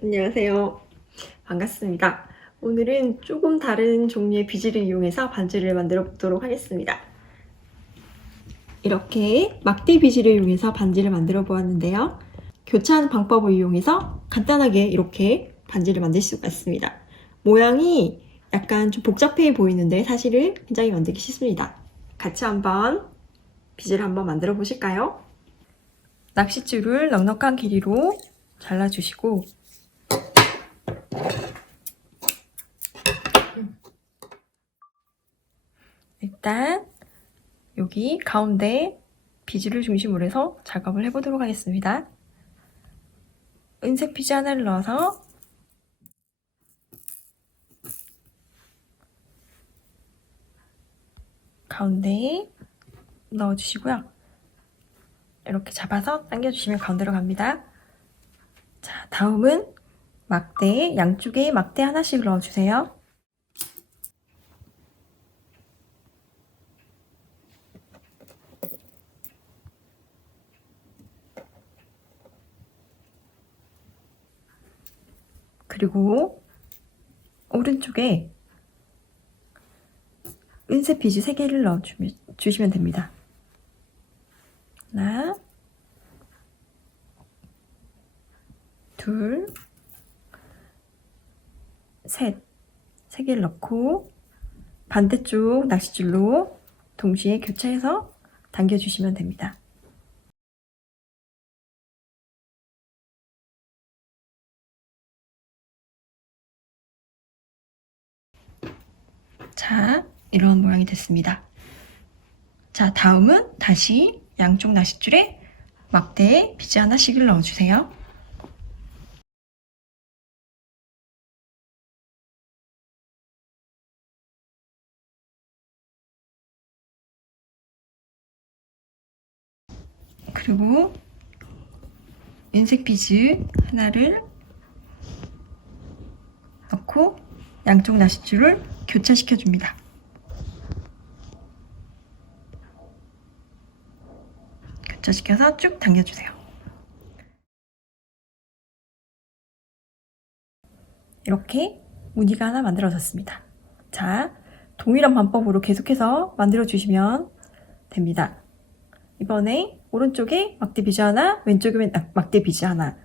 안녕하세요. 반갑습니다. 오늘은 조금 다른 종류의 비즈를 이용해서 반지를 만들어 보도록 하겠습니다. 이렇게 막대 비즈를 이용해서 반지를 만들어 보았는데요. 교차하는 방법을 이용해서 간단하게 이렇게 반지를 만들 수가 있습니다. 모양이 약간 좀 복잡해 보이는데 사실은 굉장히 만들기 쉽습니다. 같이 한번 비즈를 한번 만들어 보실까요? 낚싯줄을 넉넉한 길이로 잘라주시고 일단 여기 가운데 비즈를 중심으로 해서 작업을 해보도록 하겠습니다. 은색 비즈 하나를 넣어서 가운데에 넣어주시고요. 이렇게 잡아서 당겨주시면 가운데로 갑니다. 자, 다음은 막대, 양쪽에 막대 하나씩 넣어주세요. 그리고 오른쪽에 은색 비즈 3개를 넣어주시면 됩니다. 하나, 둘, 셋. 3개를 넣고 반대쪽 낚싯줄로 동시에 교차해서 당겨주시면 됩니다. 자, 이런 모양이 됐습니다. 자, 다음은 다시 양쪽 낚싯줄에 막대에 비즈 하나씩을 넣어주세요. 그리고 은색 비즈 하나를 넣고 양쪽 낚싯줄을 교차시켜 줍니다. 교차시켜서 쭉 당겨주세요. 이렇게 무늬가 하나 만들어졌습니다. 자, 동일한 방법으로 계속해서 만들어 주시면 됩니다. 이번에 오른쪽에 막대 비즈 하나, 왼쪽에 막대 비즈 하나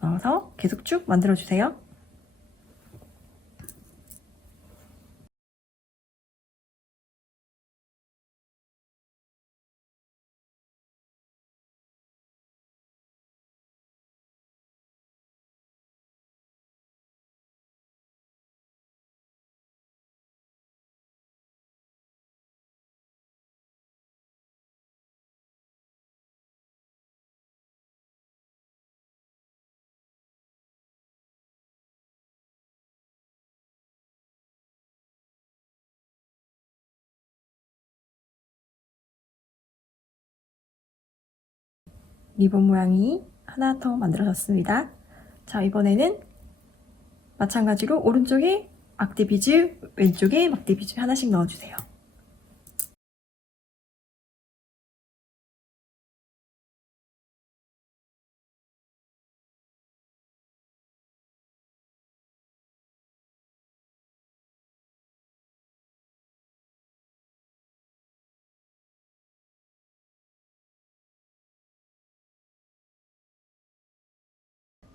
넣어서 계속 쭉 만들어 주세요. 리본 모양이 하나 더 만들어졌습니다. 자, 이번에는 마찬가지로 오른쪽에 막대 비즈, 왼쪽에 막대 비즈 하나씩 넣어주세요.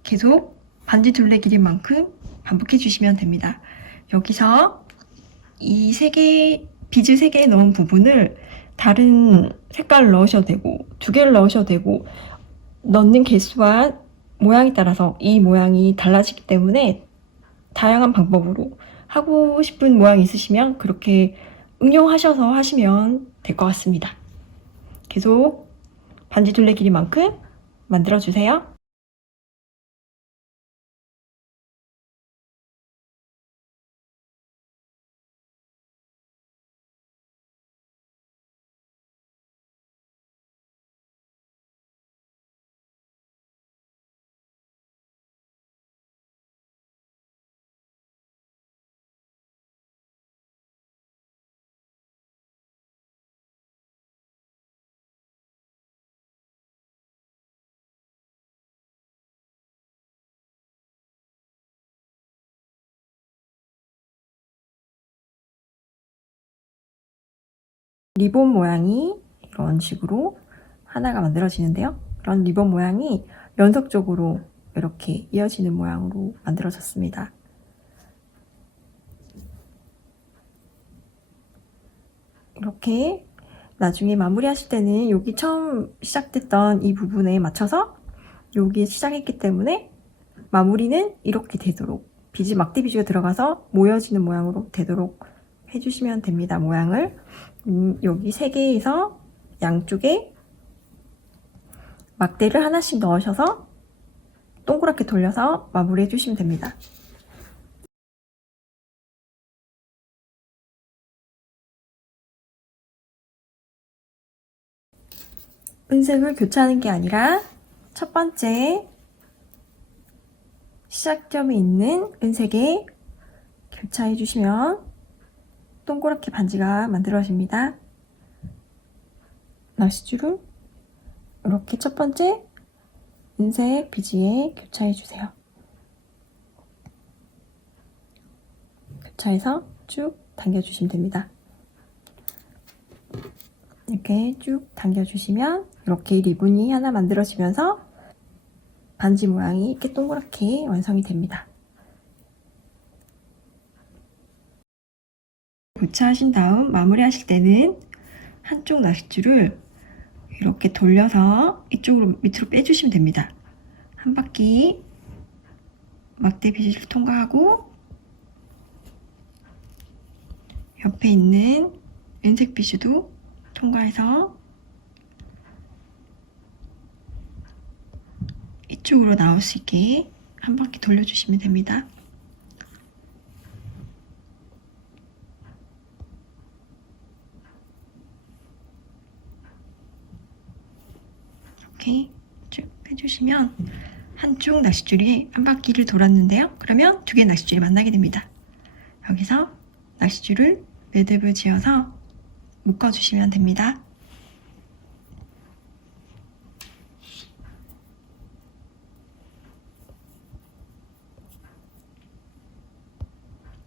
계속 반지 둘레 길이만큼 반복해 주시면 됩니다. 여기서 이 비즈 3개 넣은 부분을 다른 색깔을 넣으셔도 되고 2개를 넣으셔도 되고 넣는 개수와 모양에 따라서 이 모양이 달라지기 때문에 다양한 방법으로 하고 싶은 모양이 있으시면 그렇게 응용하셔서 하시면 될 것 같습니다. 계속 반지 둘레 길이만큼 만들어 주세요. 리본 모양이 이런 식으로 하나가 만들어지는데요. 그런 리본 모양이 연속적으로 이렇게 이어지는 모양으로 만들어졌습니다. 이렇게 나중에 마무리하실 때는 여기 처음 시작됐던 이 부분에 맞춰서 여기에 시작했기 때문에 마무리는 이렇게 되도록 막대 비즈가 들어가서 모여지는 모양으로 되도록 해주시면 됩니다. 모양을 여기 3개에서 양쪽에 막대를 하나씩 넣으셔서 동그랗게 돌려서 마무리 해주시면 됩니다. 은색을 교차하는 게 아니라 첫 번째 시작점에 있는 은색에 교차해 주시면 동그랗게 반지가 만들어집니다. 낚시줄을 이렇게 첫 번째 은색 비즈에 교차해 주세요. 교차해서 쭉 당겨주시면 됩니다. 이렇게 쭉 당겨주시면 이렇게 리본이 하나 만들어지면서 반지 모양이 이렇게 동그랗게 완성이 됩니다. 교차하신 다음 마무리하실 때는 한쪽 낚싯줄을 이렇게 돌려서 이쪽으로 밑으로 빼주시면 됩니다. 한 바퀴 막대 비즈를 통과하고 옆에 있는 은색 비즈도 통과해서 이쪽으로 나올 수 있게 한 바퀴 돌려주시면 됩니다. 이렇게 쭉 빼주시면 한쪽 낚싯줄이 한 바퀴를 돌았는데요. 그러면 2개의 낚싯줄이 만나게 됩니다. 여기서 낚싯줄을 매듭을 지어서 묶어주시면 됩니다.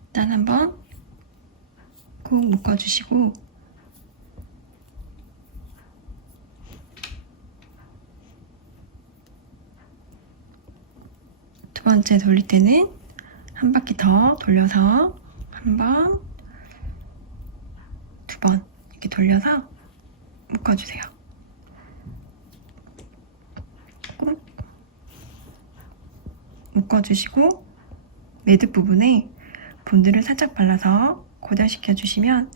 일단 한번 꼭 묶어주시고 두 번째 돌릴 때는 한 바퀴 더 돌려서 한 번, 2번 이렇게 돌려서 묶어주세요. 꾹 묶어주시고 매듭 부분에 본드를 살짝 발라서 고정시켜 주시면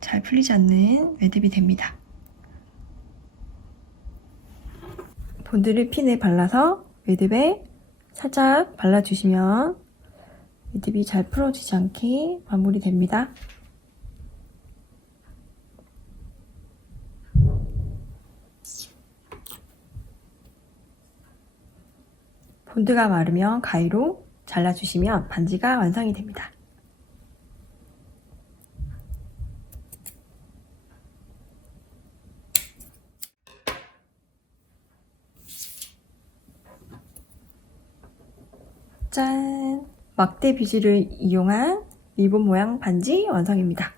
잘 풀리지 않는 매듭이 됩니다. 본드를 핀에 발라서 매듭에 살짝 발라주시면 매듭이 잘 풀어지지 않게 마무리됩니다. 본드가 마르면 가위로 잘라주시면 반지가 완성이 됩니다. 짠! 막대 비즈를 이용한 리본 모양 반지 완성입니다.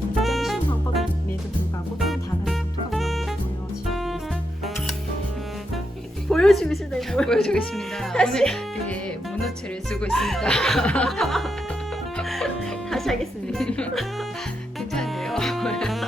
굉장히 쉬운 방법임에도 불구하고 좀 다른 독특한 방법을 보여주실래요? 보여주겠습니다. 다시. 오늘 되게 문어체를 쓰고 있습니다. 다시 하겠습니다. 괜찮은데요?